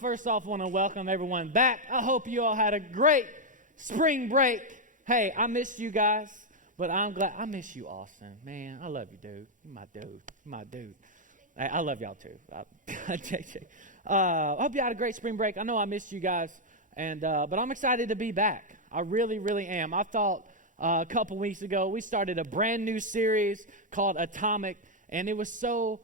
first off, want to welcome everyone back. I hope you all had a great spring break. Hey, I missed you guys, but I'm glad. I miss you, Austin. Man, I love you, dude. You're my dude. I love y'all too. I hope you had a great spring break. I know I missed you guys, but I'm excited to be back. I really, really am. I thought a couple weeks ago we started a brand new series called Atomic, and it was so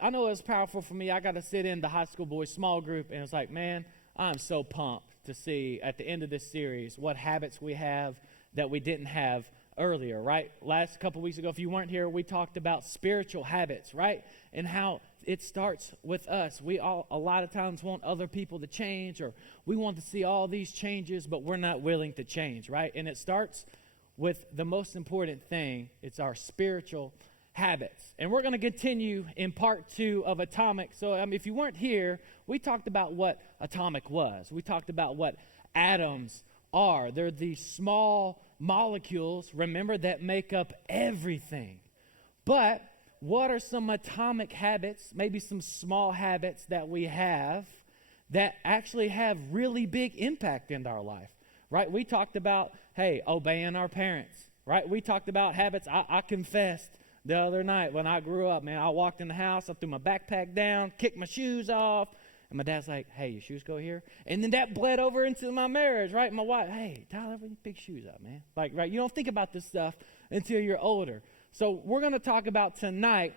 I know it was powerful for me. I got to sit in the high school boys small group, and it's like, man, I'm so pumped to see at the end of this series what habits we have that we didn't have earlier, right? Last couple weeks ago, if you weren't here, we talked about spiritual habits, right? And how it starts with us. We all, a lot of times, want other people to change, or we want to see all these changes, but we're not willing to change, right? And it starts with the most important thing. It's our spiritual habits. And we're going to continue in part 2 of Atomic. So if you weren't here, we talked about what Atomic was. We talked about what atoms are. They're these small molecules, remember, that make up everything. But what are some atomic habits, maybe some small habits that we have that actually have really big impact in our life, right? We talked about, hey, obeying our parents, right? We talked about habits. I confessed the other night when I grew up, man, I walked in the house, I threw my backpack down, kicked my shoes off, and my dad's like, hey, your shoes go here? And then that bled over into my marriage, right? My wife, hey, Tyler, pick shoes up, man. Like, right, you don't think about this stuff until you're older. So we're going to talk about tonight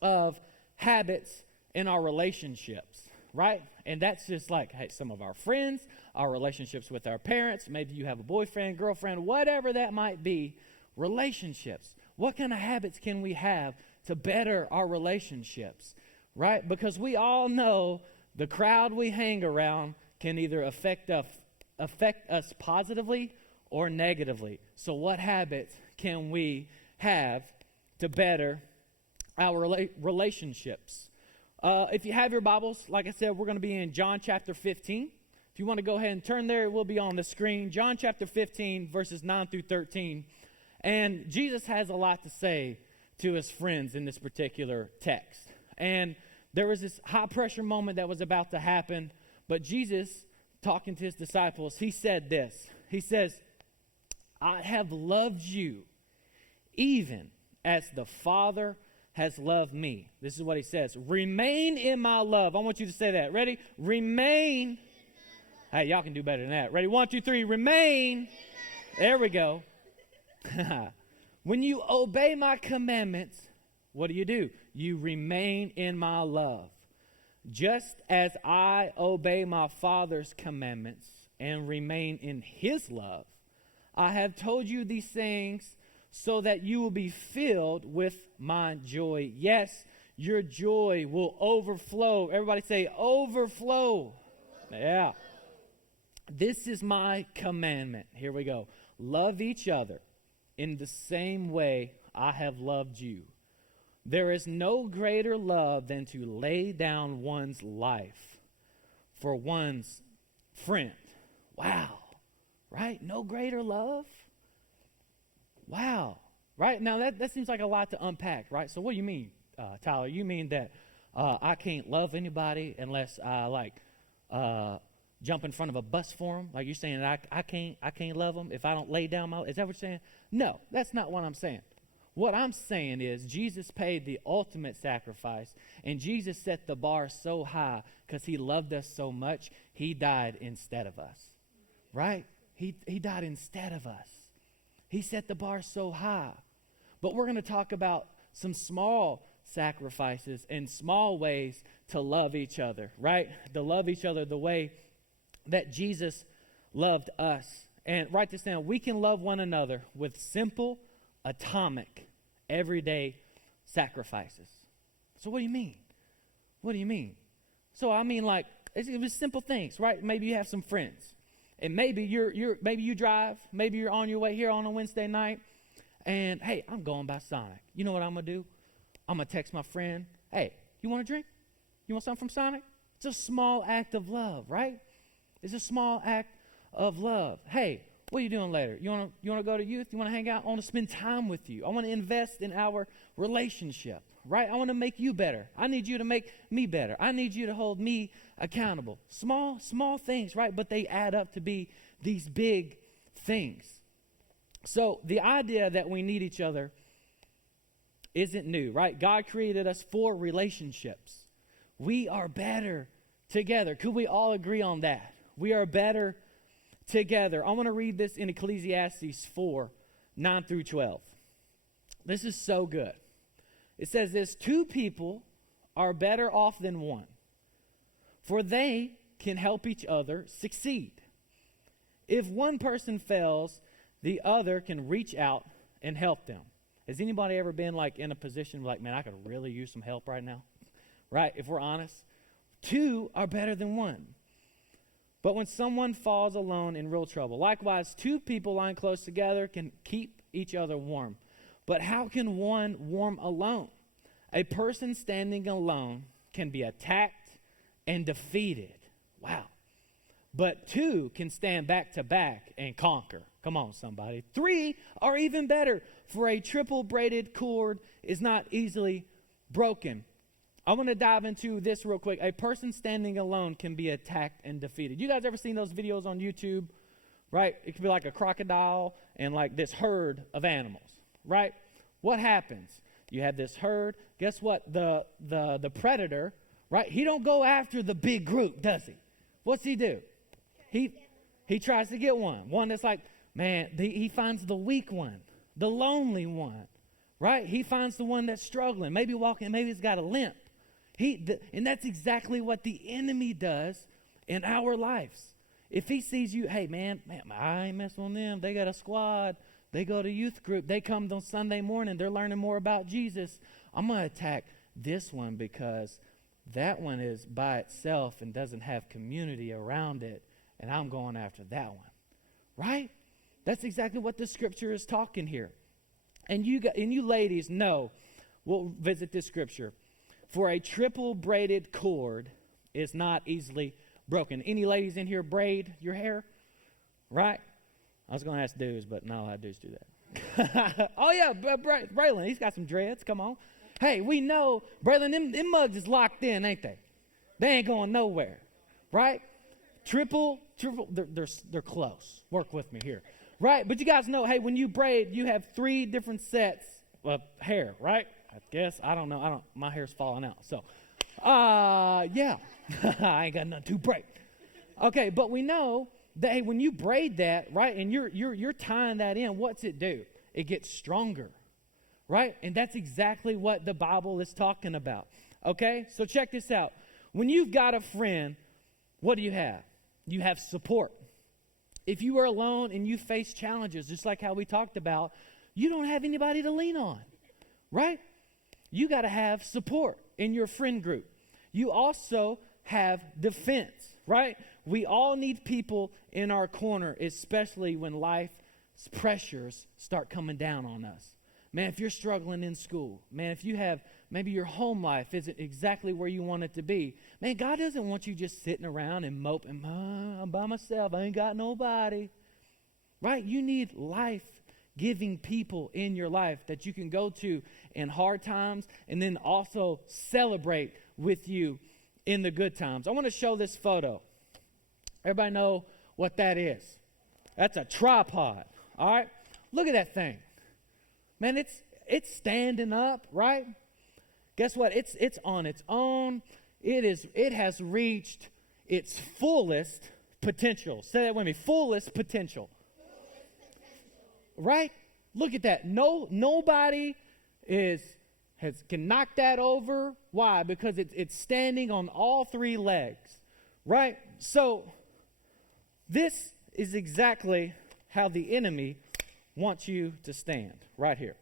of habits in our relationships, right? And that's just like, hey, some of our friends, our relationships with our parents, maybe you have a boyfriend, girlfriend, whatever that might be, relationships. What kind of habits can we have to better our relationships, right? Because we all know the crowd we hang around can either affect us positively or negatively. So what habits can we have to better our relationships? If you have your Bibles, like I said, we're going to be in John chapter 15. If you want to go ahead and turn there, it will be on the screen. John chapter 15, verses 9 through 13. And Jesus has a lot to say to his friends in this particular text. And there was this high-pressure moment that was about to happen, but Jesus, talking to his disciples, he said this. He says, I have loved you even as the Father has loved me. This is what he says. Remain in my love. I want you to say that. Ready? Remain. Hey, y'all can do better than that. Ready? 1, 2, 3. Remain. There we go. When you obey my commandments, what do? You remain in my love. Just as I obey my Father's commandments and remain in his love, I have told you these things so that you will be filled with my joy. Yes, your joy will overflow. Everybody say, overflow. Yeah. This is my commandment. Here we go. Love each other in the same way I have loved you. There is no greater love than to lay down one's life for one's friend. Wow. Right? No greater love? Wow. Right? Now, that seems like a lot to unpack, right? So what do you mean, Tyler? You mean that I can't love anybody unless I, jump in front of a bus for them? Like, you're saying that I can't love them if I don't lay down my life? Is that what you're saying? No, that's not what I'm saying. What I'm saying is Jesus paid the ultimate sacrifice, and Jesus set the bar so high because he loved us so much, he died instead of us, right? He died instead of us. He set the bar so high. But we're going to talk about some small sacrifices and small ways to love each other, right? To love each other the way that Jesus loved us. And write this down. We can love one another with simple, atomic, everyday sacrifices. So what do you mean? What do you mean? So I mean, like, it was simple things, right? Maybe you have some friends, and maybe maybe you drive, maybe you're on your way here on a Wednesday night, and hey, I'm going by Sonic. You know what I'm gonna do? I'm gonna text my friend, hey, you want a drink? You want something from Sonic? It's a small act of love, right? It's a small act of love. Hey, what are you doing later? You want to go to youth? You want to hang out? I want to spend time with you. I want to invest in our relationship, right? I want to make you better. I need you to make me better. I need you to hold me accountable. Small things, right? But they add up to be these big things. So the idea that we need each other isn't new, right? God created us for relationships. We are better together. Could we all agree on that? We are better together. I want to read this in Ecclesiastes 4, 9 through 12. This is so good. It says this: 2 people are better off than one, for they can help each other succeed. If one person fails, the other can reach out and help them. Has anybody ever been like in a position like, man, I could really use some help right now? Right? If we're honest, 2 are better than one. But when someone falls alone in real trouble, likewise, 2 people lying close together can keep each other warm. But how can one warm alone? A person standing alone can be attacked and defeated. Wow. But 2 can stand back to back and conquer. Come on, somebody. 3 are even better, for a triple braided cord is not easily broken. I want to dive into this real quick. A person standing alone can be attacked and defeated. You guys ever seen those videos on YouTube? Right? It could be like a crocodile and like this herd of animals. Right? What happens? You have this herd. Guess what? The predator, right? He don't go after the big group, does he? What's he do? He tries to get one that's like, man, he finds the weak one, the lonely one, right? He finds the one that's struggling, maybe walking, maybe he's got a limp. And that's exactly what the enemy does in our lives. If he sees you, hey, man, I ain't messing with them. They got a squad. They go to youth group. They come on Sunday morning. They're learning more about Jesus. I'm going to attack this one because that one is by itself and doesn't have community around it, and I'm going after that one, right? That's exactly what the scripture is talking here. And you ladies know, we'll visit this scripture. For a triple braided cord is not easily broken. Any ladies in here braid your hair? Right? I was going to ask dudes, but not a lot of dudes do that. Oh, yeah, Braylon, he's got some dreads. Come on. Hey, we know, Braylon, them mugs is locked in, ain't they? They ain't going nowhere. Right? Triple, they're close. Work with me here. Right? But you guys know, hey, when you braid, you have 3 different sets of hair, right? I guess. I don't know. My hair's falling out. So, yeah. I ain't got nothing to braid. Okay, but we know that, hey, when you braid that, right, and you're tying that in, what's it do? It gets stronger, right? And that's exactly what the Bible is talking about. Okay? So check this out. When you've got a friend, what do you have? You have support. If you are alone and you face challenges, just like how we talked about, you don't have anybody to lean on, right? You got to have support in your friend group. You also have defense, right? We all need people in our corner, especially when life's pressures start coming down on us. Man, if you're struggling in school, man, if you have, maybe your home life isn't exactly where you want it to be, man, God doesn't want you just sitting around and moping, I'm by myself, I ain't got nobody, right? You need life-giving people in your life that you can go to in hard times and then also celebrate with you in the good times. I want to show this photo. Everybody know what that is? That's a tripod, all right? Look at that thing. Man, it's standing up, right? Guess what? It's on its own. It has reached its fullest potential. Say that with me. Fullest potential. Right? Look at that. Nobody can knock that over. Why? Because it's standing on all 3 legs. Right? So this is exactly how the enemy wants you to stand right here.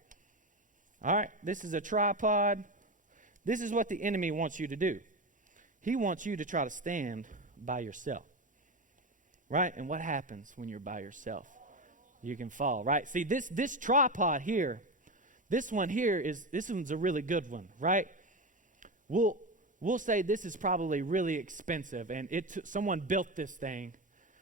All right, this is a tripod. This is what the enemy wants you to do. He wants you to try to stand by yourself. Right? And what happens when you're by yourself? You can fall, right? See, this tripod here, this one's a really good one, right? We'll say this is probably really expensive, and someone built this thing,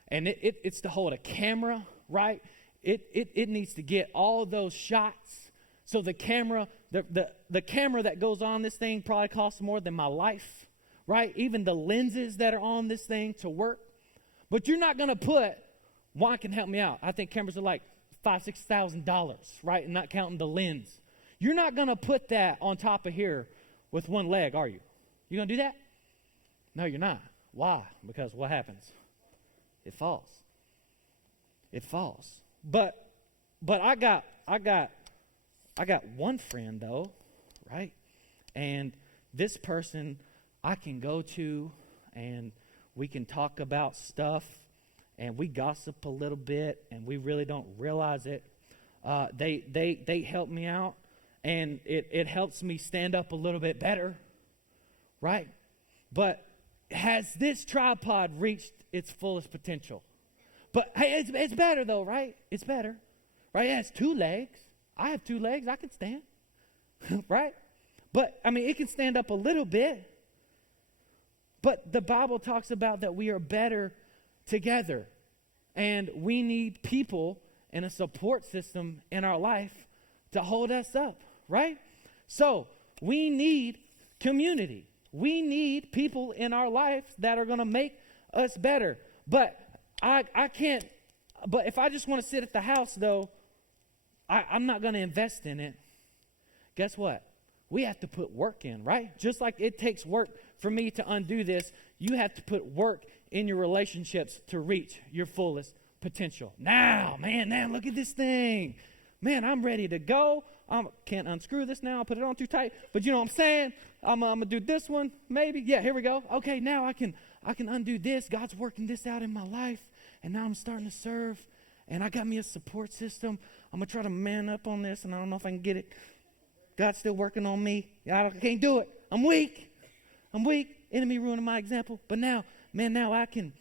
and it's to hold a camera, right? It needs to get all those shots So the camera, the camera that goes on this thing probably costs more than my life, right? Even the lenses that are on this thing to work. But you're not going to put, Juan can help me out. I think cameras are like $5,000-$6,000, right? And not counting the lens. You're not going to put that on top of here with one leg, are you? You going to do that? No, you're not. Why? Because what happens? It falls. It falls. But I got one friend though, right? And this person I can go to and we can talk about stuff and we gossip a little bit and we really don't realize it. They help me out and it helps me stand up a little bit better, right? But has this tripod reached its fullest potential? But hey, it's better though, right? It's better, right? It has 2 legs. I have 2 legs. I can stand, right? But, I mean, it can stand up a little bit. But the Bible talks about that we are better together. And we need people and a support system in our life to hold us up, right? So, we need community. We need people in our life that are going to make us better. But I can't, but if I just want to sit at the house, though, I'm not going to invest in it. Guess what? We have to put work in, right? Just like it takes work for me to undo this, you have to put work in your relationships to reach your fullest potential. Now, look at this thing. Man, I'm ready to go. I can't unscrew this now. I'll put it on too tight. But you know what I'm saying? I'm going to do this one, maybe. Yeah, here we go. Okay, now I can undo this. God's working this out in my life. And now I'm starting to serve. And I got me a support system. I'm going to try to man up on this, and I don't know if I can get it. God's still working on me. I can't do it. I'm weak. Enemy ruining my example. But now, now I can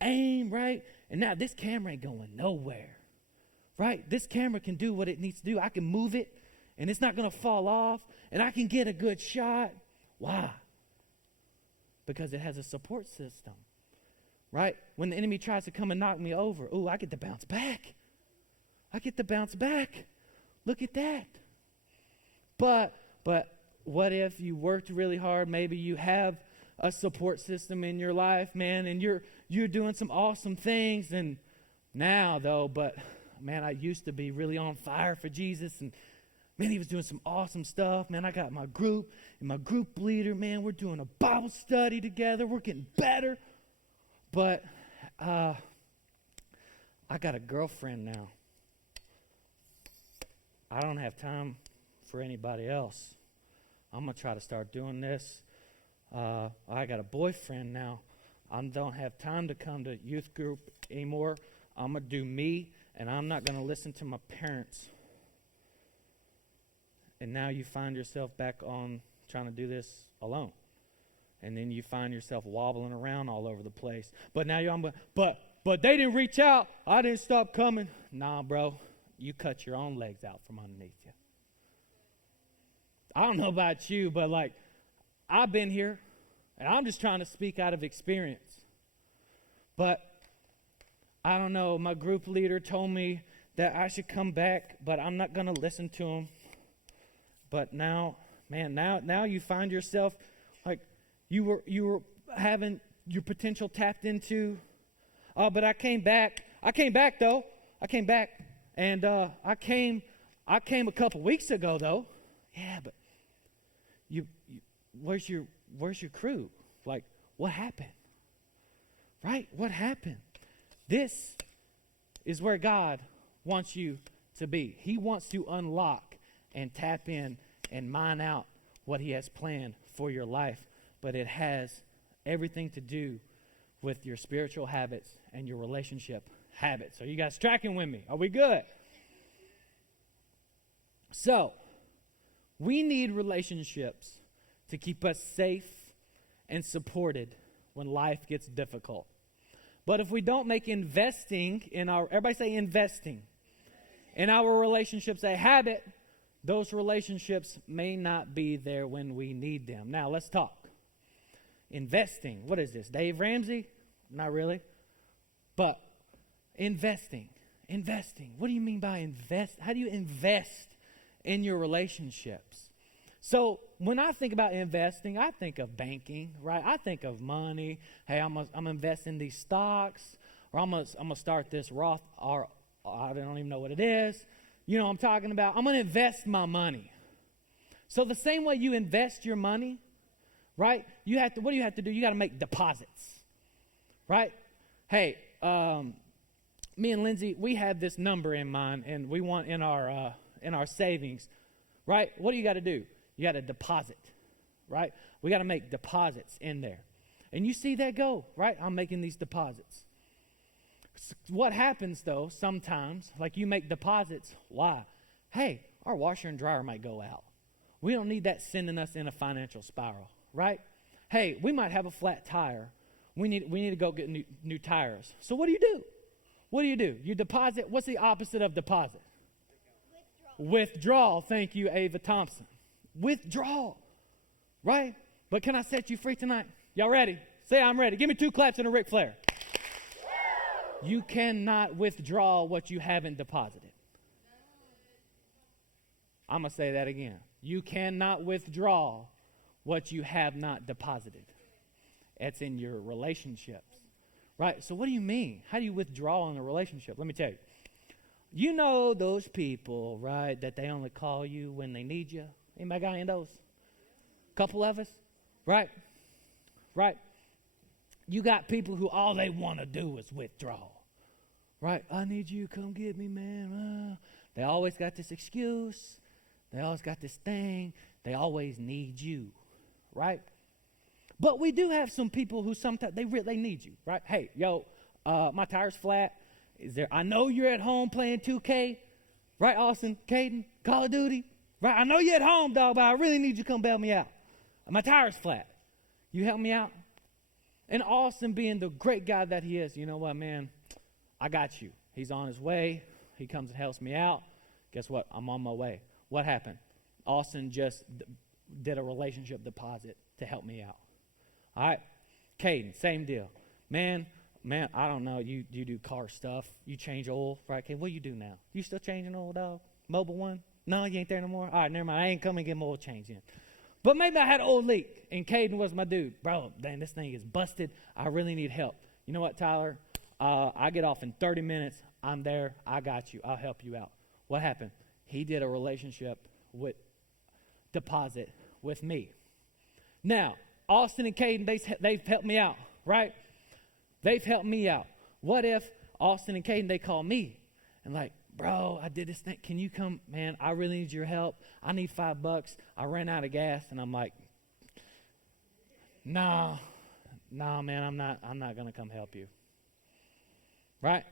aim, right? And now this camera ain't going nowhere, right? This camera can do what it needs to do. I can move it, and it's not going to fall off, and I can get a good shot. Why? Because it has a support system, right? When the enemy tries to come and knock me over, I get to bounce back. Look at that. But what if you worked really hard? Maybe you have a support system in your life, man, and you're doing some awesome things. And now, though, man, I used to be really on fire for Jesus, and man, he was doing some awesome stuff. Man, I got my group and my group leader. Man, we're doing a Bible study together. We're getting better. But I got a girlfriend now. I don't have time for anybody else. I'm going to try to start doing this. I got a boyfriend now. I don't have time to come to youth group anymore. I'm going to do me, and I'm not going to listen to my parents. And now you find yourself back on trying to do this alone. And then you find yourself wobbling around all over the place. But now but they didn't reach out. I didn't stop coming. Nah, bro. You cut your own legs out from underneath you. I don't know about you, but like, I've been here, and I'm just trying to speak out of experience. But I don't know, my group leader told me that I should come back, but I'm not going to listen to him. But now, man, now you find yourself like you were having your potential tapped into. But I came back. I came back. And I came a couple weeks ago though. Yeah, but you where's your crew? Like, what happened? Right? What happened? This is where God wants you to be. He wants to unlock and tap in and mine out what he has planned for your life. But it has everything to do with your spiritual habits and your relationship habits. Are you guys tracking with me? Are we good? So, we need relationships to keep us safe and supported when life gets difficult. But if we don't make investing in everybody say investing, in our relationships a habit, those relationships may not be there when we need them. Now, let's talk. Investing. What is this? Dave Ramsey? Not really. But investing. What do you mean by invest? How do you invest in your relationships. So when I think about investing, I think of banking, right? I think of money. Hey, I'm investing in these stocks, or I'm gonna start this Roth, or I don't even know what it is. You know what I'm talking about? I'm gonna invest my money. So the same way you invest your money, right? What do you have to do? You got to make deposits, right? Hey, me and Lindsay, we have this number in mind, and we want in our savings, right? What do you got to do? You got to deposit, right? We got to make deposits in there. And you see that go, right? I'm making these deposits. What happens, though, sometimes, like you make deposits, why? Hey, our washer and dryer might go out. We don't need that sending us in a financial spiral, right? Hey, we might have a flat tire. We need to go get new tires. So what do you do? What do? You deposit. What's the opposite of deposit? Withdrawal. Thank you, Ava Thompson. Withdrawal, right? But can I set you free tonight? Y'all ready? Say I'm ready. Give me 2 claps and a Ric Flair. You cannot withdraw what you haven't deposited. I'm going to say that again. You cannot withdraw what you have not deposited. It's in your relationships, right? So what do you mean? How do you withdraw in a relationship? Let me tell you. You know those people, right, that they only call you when they need you? Anybody got any of those? Couple of us, right? Right? You got people who all they want to do is withdraw, right? I need you, come get me, man. They always got this excuse. They always got this thing. They always need you, right? But we do have some people who sometimes they need you, right? Hey, my tire's flat. I know you're at home playing 2K, right, Austin, Caden, Call of Duty, right? I know you're at home, dog, but I really need you to come bail me out. My tire's flat. You help me out? And Austin, being the great guy that he is, you know what, man? I got you. He's on his way. He comes and helps me out. Guess what? I'm on my way. What happened? Austin just did a relationship deposit to help me out. All right? Caden, same deal. Man, I don't know. You do car stuff. You change oil, right? Okay, what do you do now? You still changing oil, dog? Mobile One? No, you ain't there no more? All right, never mind. I ain't coming to get my oil changed in. But maybe I had an oil leak, and Caden was my dude. Bro, dang, this thing is busted. I really need help. You know what, Tyler? I get off in 30 minutes. I'm there. I got you. I'll help you out. What happened? He did a relationship with deposit with me. Now, Austin and Caden, they've helped me out, right? They've helped me out. What if Austin and Caden, they call me and like, bro, I did this thing. Can you come? Man, I really need your help. I need $5. I ran out of gas. And I'm like, no, man, I'm not going to come help you. Right?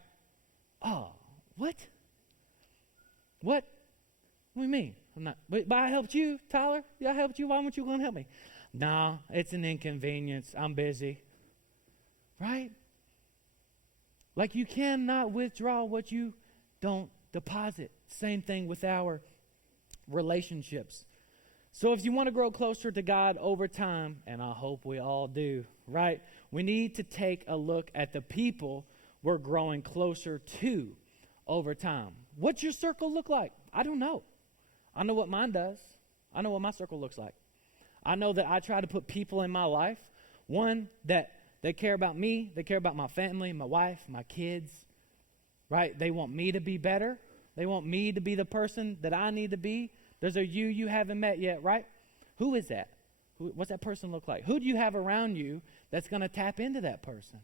Oh, what? What? What do you mean? I'm not. But I helped you, Tyler. Yeah, I helped you. Why weren't you going to help me? No, it's an inconvenience. I'm busy. Right? Like you cannot withdraw what you don't deposit. Same thing with our relationships. So if you want to grow closer to God over time, and I hope we all do, right? We need to take a look at the people we're growing closer to over time. What's your circle look like? I don't know. I know what mine does. I know what my circle looks like. I know that I try to put people in my life, one, that they care about me, they care about my family, my wife, my kids, right? They want me to be better. They want me to be the person that I need to be. There's a you haven't met yet, right? Who is that? What's that person look like? Who do you have around you that's going to tap into that person,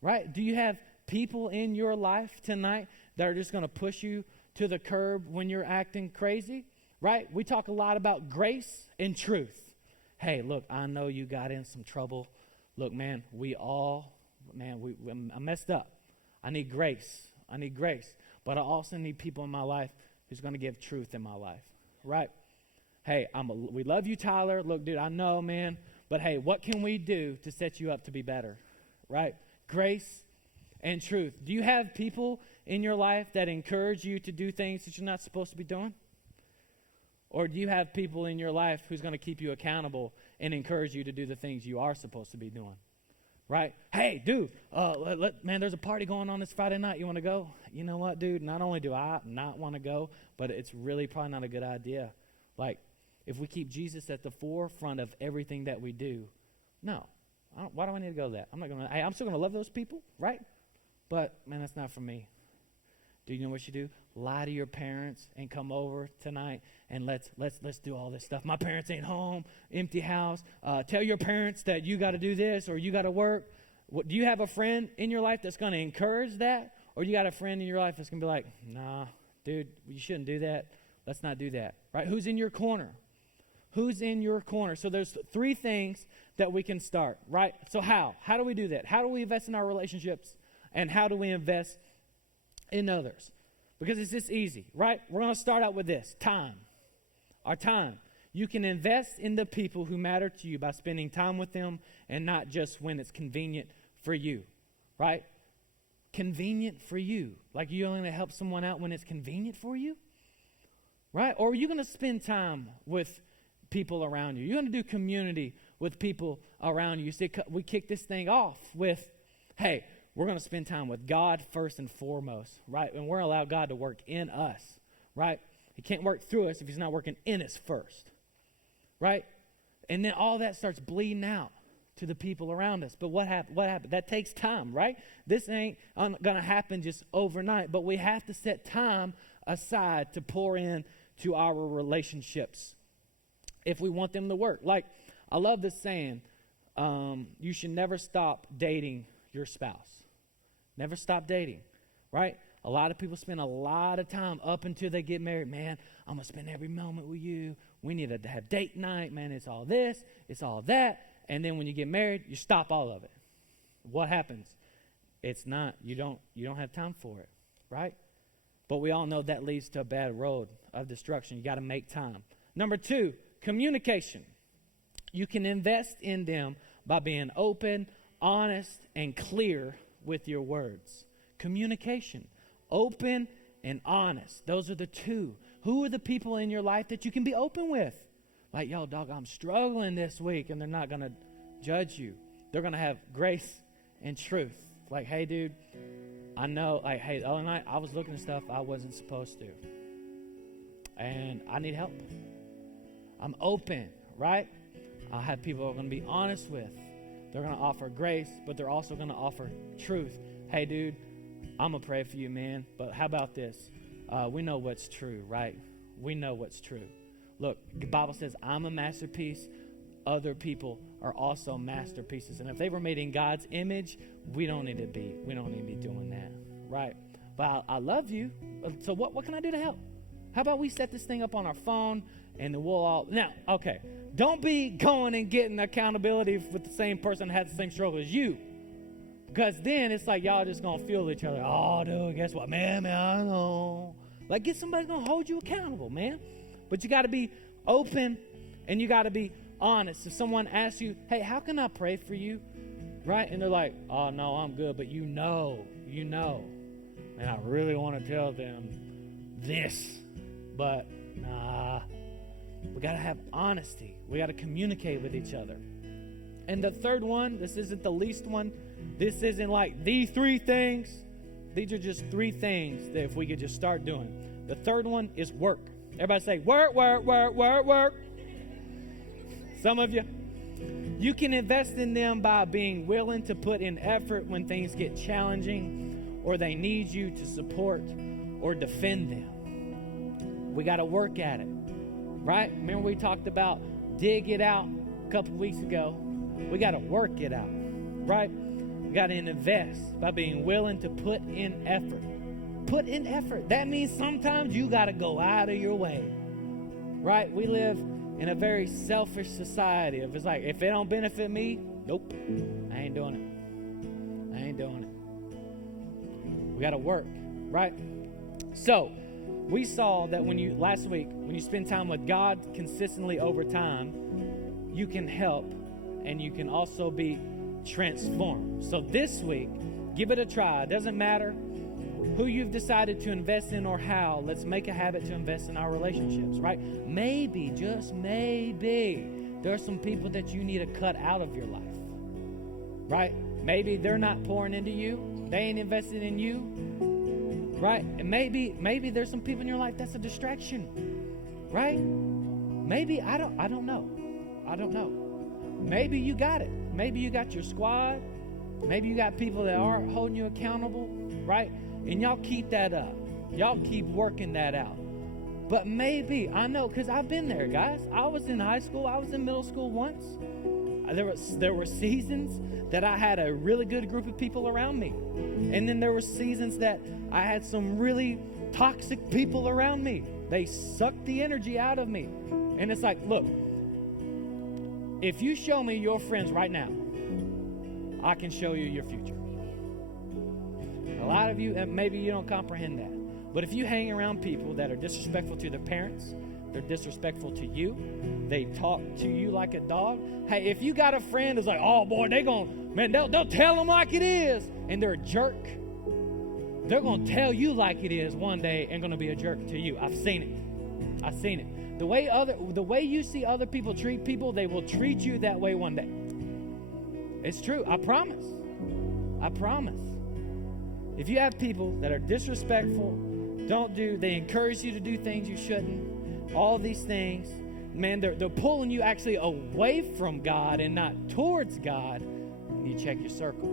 right? Do you have people in your life tonight that are just going to push you to the curb when you're acting crazy, right? We talk a lot about grace and truth. Hey, look, I know you got in some trouble. Look, man, I messed up. I need grace. But I also need people in my life who's going to give truth in my life, right? Hey, we love you, Tyler. Look, dude, I know, man. But hey, what can we do to set you up to be better, right? Grace and truth. Do you have people in your life that encourage you to do things that you're not supposed to be doing? Or do you have people in your life who's going to keep you accountable and encourage you to do the things you are supposed to be doing? right? Hey, dude, man, there's a party going on this Friday night. You want to go? You know what, dude? Not only do I not want to go, but it's really probably not a good idea. Like, if we keep Jesus at the forefront of everything that we do, no. Why do I need to go to that? I'm still going to love those people, right? But, man, that's not for me. Do you know what you do? Lie to your parents and come over tonight and let's do all this stuff. My parents ain't home, empty house. Tell your parents that you got to do this or you got to work. Do you have a friend in your life that's going to encourage that? Or you got a friend in your life that's going to be like, nah, dude, you shouldn't do that. Let's not do that, right? Who's in your corner? Who's in your corner? So there's 3 things that we can start, right? So how? How do we do that? How do we invest in our relationships? And how do we invest in others? Because it's just easy, right? We're going to start out with this, time. Our time. You can invest in the people who matter to you by spending time with them and not just when it's convenient for you, right? Convenient for you. Like you're only going to help someone out when it's convenient for you, right? Or are you going to spend time with people around you? You're going to do community with people around you. See, we kick this thing off with, hey, we're going to spend time with God first and foremost, right? And we're going to allow God to work in us, right? He can't work through us if he's not working in us first, right? And then all that starts bleeding out to the people around us. But what happened? That takes time, right? This ain't going to happen just overnight, but we have to set time aside to pour in to our relationships if we want them to work. Like, I love this saying, you should never stop dating your spouse. Never stop dating, right? A lot of people spend a lot of time up until they get married. Man, I'm going to spend every moment with you. We need to have date night. Man, it's all this, it's all that. And then when you get married, you stop all of it. What happens? It's not, you don't have time for it, right? But we all know that leads to a bad road of destruction. You got to make time. Number 2, communication. You can invest in them by being open, honest, and clear with your words. Communication. Open and honest. Those are the 2. Who are the people in your life that you can be open with? Like, yo, dog, I'm struggling this week, and they're not going to judge you. They're going to have grace and truth. Like, hey, dude, I know, like, hey, the other night I was looking at stuff I wasn't supposed to. And I need help. I'm open, right? I have people I'm going to be honest with. They're going to offer grace, but they're also going to offer truth. Hey, dude, I'm going to pray for you, man. But how about this? We know what's true, right? We know what's true. Look, the Bible says I'm a masterpiece. Other people are also masterpieces. And if they were made in God's image, we don't need to be doing that, right? But I love you. So what can I do to help? How about we set this thing up on our phone and then we'll all... Now, okay, don't be going and getting accountability with the same person that had the same struggle as you. Because then it's like y'all just going to feel each other. Oh, dude, guess what? Man, I know. Like, get somebody going to hold you accountable, man. But you got to be open and you got to be honest. If someone asks you, hey, how can I pray for you? Right? And they're like, oh, no, I'm good. But you know. And I really want to tell them this. But, nah. We got to have honesty. We got to communicate with each other. And the third one, this isn't the least one. This isn't like the 3 things. These are just 3 things that if we could just start doing. The third one is work. Everybody say, work, work, work, work, work. Some of you. You can invest in them by being willing to put in effort when things get challenging or they need you to support or defend them. We got to work at it, right? Remember we talked about dig it out a couple weeks ago. We got to work it out, right? We got to invest by being willing to put in effort. Put in effort. That means sometimes you got to go out of your way, right? We live in a very selfish society. If it's like, if it don't benefit me, nope, I ain't doing it. We got to work, right? So we saw that last week, when you spend time with God consistently over time, you can help and you can also be transformed. So this week, give it a try. It doesn't matter who you've decided to invest in or how. Let's make a habit to invest in our relationships, right? Maybe, just maybe, there are some people that you need to cut out of your life, right? maybe they're not pouring into you. They ain't invested in you, right? And maybe there's some people in your life that's a distraction, right? Maybe, I don't know. I don't know. Maybe you got it. Maybe you got your squad. Maybe you got people that are holding you accountable, right? And y'all keep that up. Y'all keep working that out. But maybe, I know, because I've been there, guys. I was in high school. I was in middle school once. There were seasons that I had a really good group of people around me. And then there were seasons that I had some really toxic people around me. They sucked the energy out of me. And it's like, look, if you show me your friends right now, I can show you your future. A lot of you, maybe you don't comprehend that. But if you hang around people that are disrespectful to their parents, they're disrespectful to you, they talk to you like a dog. Hey, if you got a friend that's like, oh boy, they'll tell them like it is, and they're a jerk, they're going to tell you like it is one day and going to be a jerk to you. I've seen it. The way you see other people treat people, they will treat you that way one day. It's true. I promise. If you have people that are disrespectful, they encourage you to do things you shouldn't, all these things, man, they're pulling you actually away from God and not towards God. You check your circle.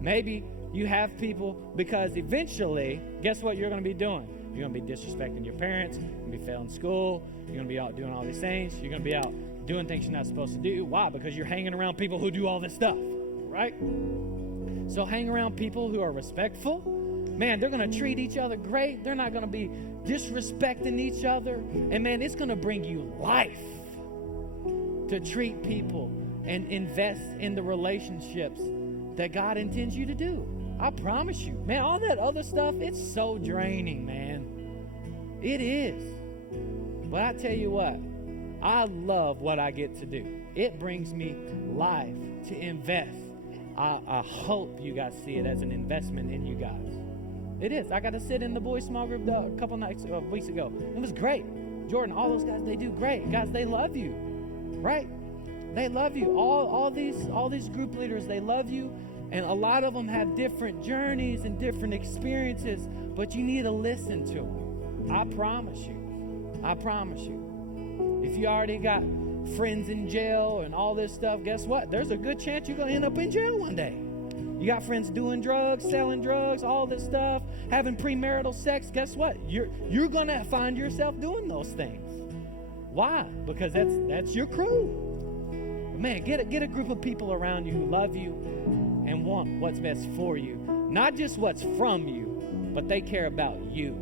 Maybe you have people, because eventually, guess what you're going to be doing? You're going to be disrespecting your parents. You're going to be failing school. You're going to be out doing all these things. You're going to be out doing things you're not supposed to do. Why? Because you're hanging around people who do all this stuff, right? So hang around people who are respectful. Man, they're going to treat each other great. They're not going to be disrespecting each other. And man, it's going to bring you life to treat people and invest in the relationships that God intends you to do. I promise you. Man, all that other stuff, it's so draining, man. It is. But I tell you what, I love what I get to do. It brings me life to invest. I hope you guys see it as an investment in you guys. It is. I got to sit in the boys' small group a couple weeks ago. It was great. Jordan, all those guys, they do great. Guys, they love you, right? They love you. All these group leaders, they love you. And a lot of them have different journeys and different experiences, but you need to listen to them. I promise you. If you already got friends in jail and all this stuff, guess what? There's a good chance you're going to end up in jail one day. You got friends doing drugs, selling drugs, all this stuff, having premarital sex. Guess what? You're going to find yourself doing those things. Why? Because that's your crew. Man, get a group of people around you who love you and want what's best for you. Not just what's from you, but they care about you.